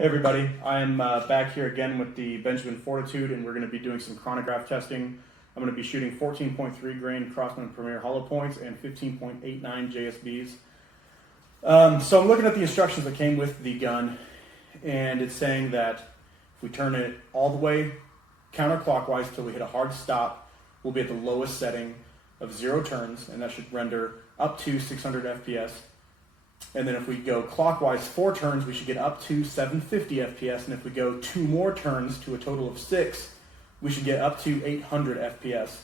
Hey everybody, I'm back here again with the Benjamin Fortitude, and we're going to be doing some chronograph testing. I'm going to be shooting 14.3 grain Crossman Premier hollow points and 15.89 JSBs. So I'm looking at the instructions that came with the gun, and it's saying that if we turn it all the way counterclockwise till we hit a hard stop, we'll be at the lowest setting of 0 turns, and that should render up to 600 FPS. And then if we go clockwise 4 turns, we should get up to 750 FPS. And if we go 2 more turns to a total of 6, we should get up to 800 FPS.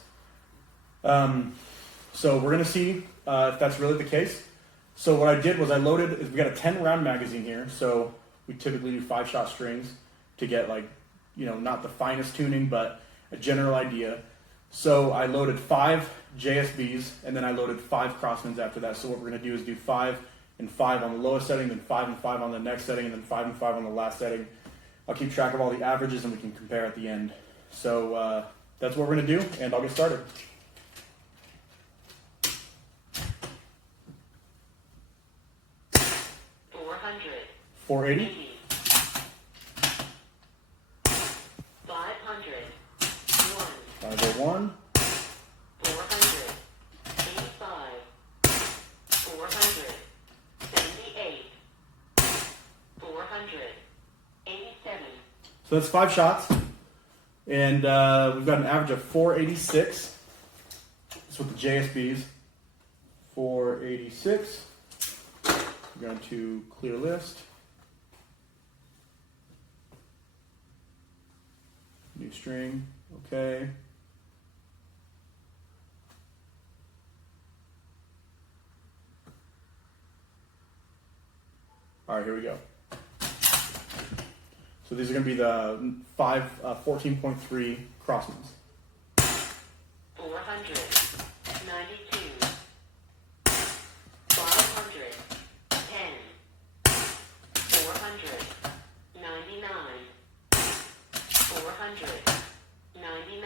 So we're going to see if that's really the case. So what I did was we got a 10 round magazine here. So we typically do 5-shot strings to get not the finest tuning, but a general idea. So I loaded 5 JSBs and then I loaded 5 Crossmans after that. So what we're going to do is do 5 and 5 on the lowest setting, then 5 and 5 on the next setting, and then 5 and 5 on the last setting. I'll keep track of all the averages and we can compare at the end. So that's what we're going to do, and I'll get started. Four 80. 501. 487. So that's 5 shots, and we've got an average of 486. That's with the JSBs. 486. We're going to clear list. New string. Okay. All right, here we go. So these are going to be the 14.3 Crossmans. 492, 510, 499, 499,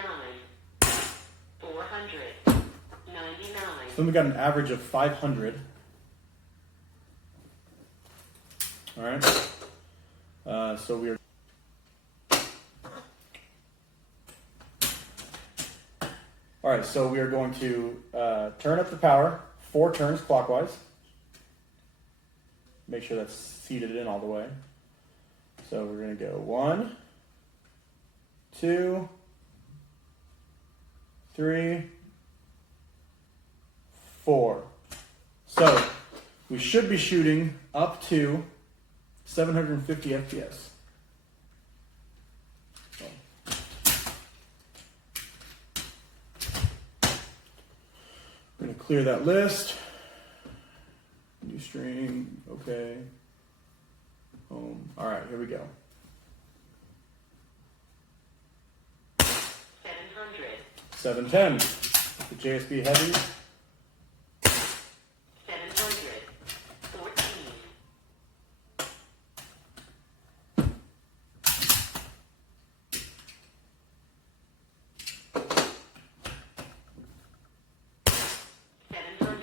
499. So then we got an average of 500. All right. So we are. All right, so we are going to turn up the power 4 turns clockwise. Make sure that's seated in all the way. So we're going to go 1, 2, 3, 4. So we should be shooting up to 750 FPS. I'm going to clear that list. New string, okay. Home. All right, here we go. 700. 710. The JSB heavy. 714. 712.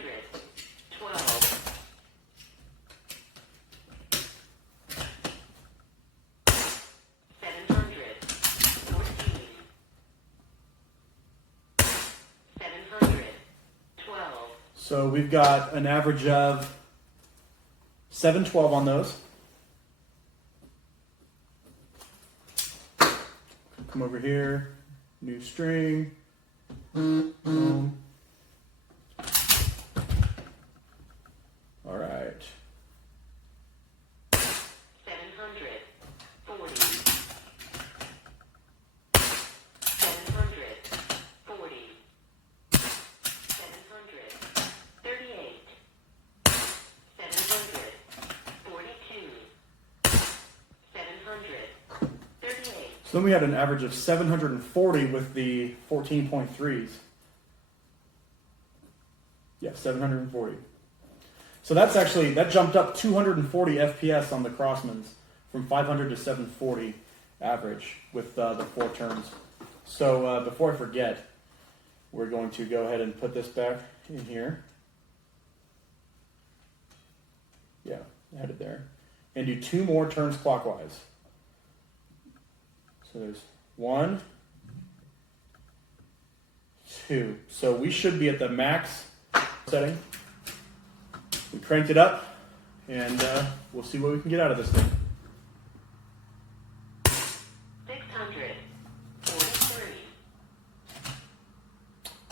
So we've got an average of 712 on those. Come over here, new string. Boom. All right. 740. 740. 738. 742. 738. So then we had an average of 740 with the 14.3s. Yeah, 740. So that jumped up 240 FPS on the Crossmans from 500 to 740 average with the 4 turns. So before I forget, we're going to go ahead and put this back in here. Yeah, I had it there. And do 2 more turns clockwise. So there's 1, 2. So we should be at the max setting. We cranked it up, and we'll see what we can get out of this thing. 643.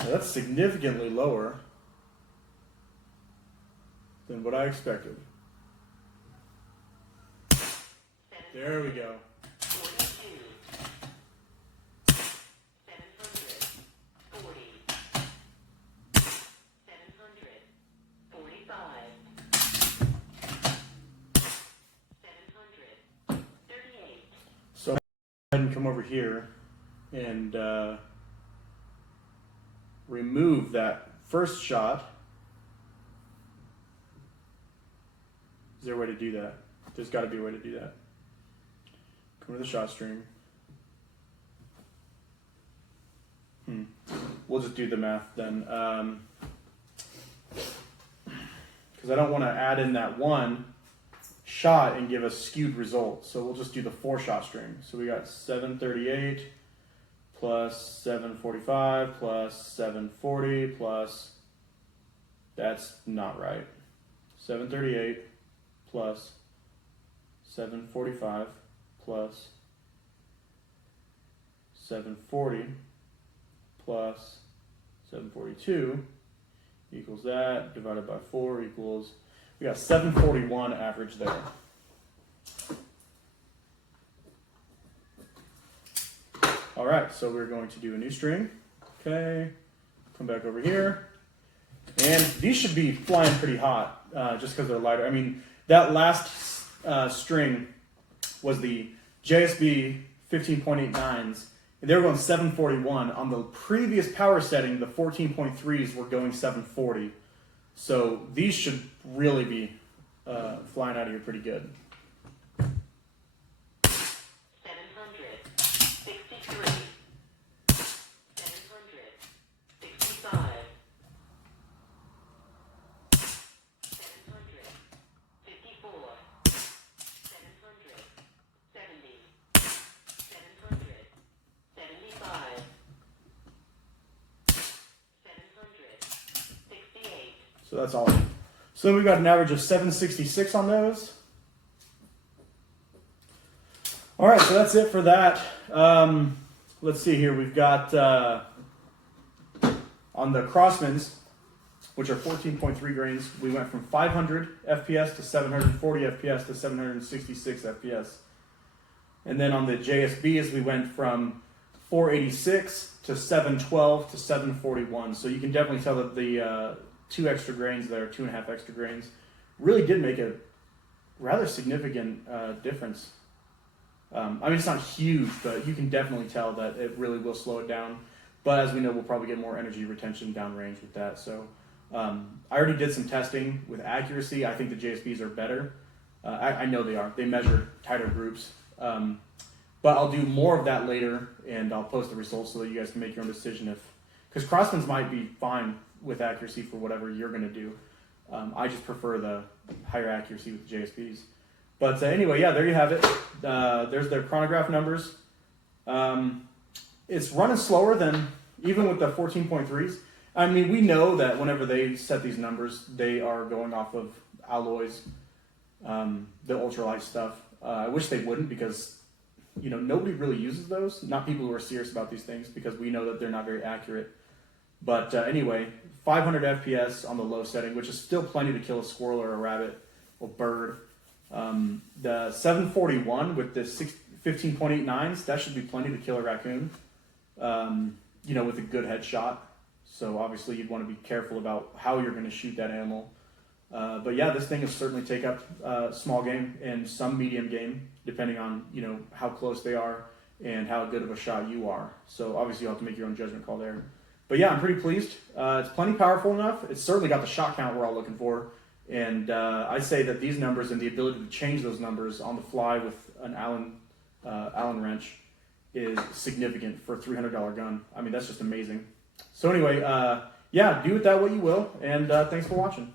Now that's significantly lower than what I expected. There we go. 42. 740. 745. 738. So go ahead and come over here and remove that first shot. Is there a way to do that? There's got to be a way to do that. Come to the shot stream. We'll just do the math then. Because I don't want to add in that one shot and give a skewed result. So we'll just do the 4-shot string. So we got 738 plus 745 plus 740 plus, that's not right. 738 plus 745 plus 740 plus 742 equals that, divided by 4 equals, we got 741 average there. All right, so we're going to do a new string. Okay, come back over here. And these should be flying pretty hot just because they're lighter. I mean, that last string was the JSB 15.89s, and they were going 741. On the previous power setting, the 14.3s were going 740. So these should really be flying out of here pretty good. 763. 765. 754. 770. 775. 768. So that's all. So then we've got an average of 766 on those. All right, so that's it for that. Let's see here. We've got on the Crossmans, which are 14.3 grains, we went from 500 FPS to 740 FPS to 766 FPS. And then on the JSBs, we went from 486 to 712 to 741. So you can definitely tell that the 2 extra grains there, 2.5 extra grains, really did make a rather significant difference. I mean, it's not huge, but you can definitely tell that it really will slow it down. But as we know, we'll probably get more energy retention downrange with that. So I already did some testing with accuracy. I think the JSBs are better. I know they are. They measure tighter groups. But I'll do more of that later, and I'll post the results so that you guys can make your own decision. Because Crossmans might be fine with accuracy for whatever you're going to do. I just prefer the higher accuracy with the JSBs. But anyway, yeah, there you have it. There's their chronograph numbers. It's running slower than even with the 14.3s. I mean, we know that whenever they set these numbers, they are going off of alloys, the ultralight stuff. I wish they wouldn't, because nobody really uses those. Not people who are serious about these things, because we know that they're not very accurate. But anyway, 500 FPS on the low setting, which is still plenty to kill a squirrel or a rabbit or bird. The 741 with the 15.89s, that should be plenty to kill a raccoon, with a good headshot. So obviously you'd want to be careful about how you're going to shoot that animal. But yeah, this thing will certainly take up small game and some medium game, depending on, how close they are and how good of a shot you are. So obviously you'll have to make your own judgment call there. But yeah, I'm pretty pleased. It's plenty powerful enough. It's certainly got the shot count we're all looking for. And I say that these numbers and the ability to change those numbers on the fly with an Allen wrench is significant for a $300 gun. I mean, that's just amazing. So anyway, yeah, do with that what you will. And thanks for watching.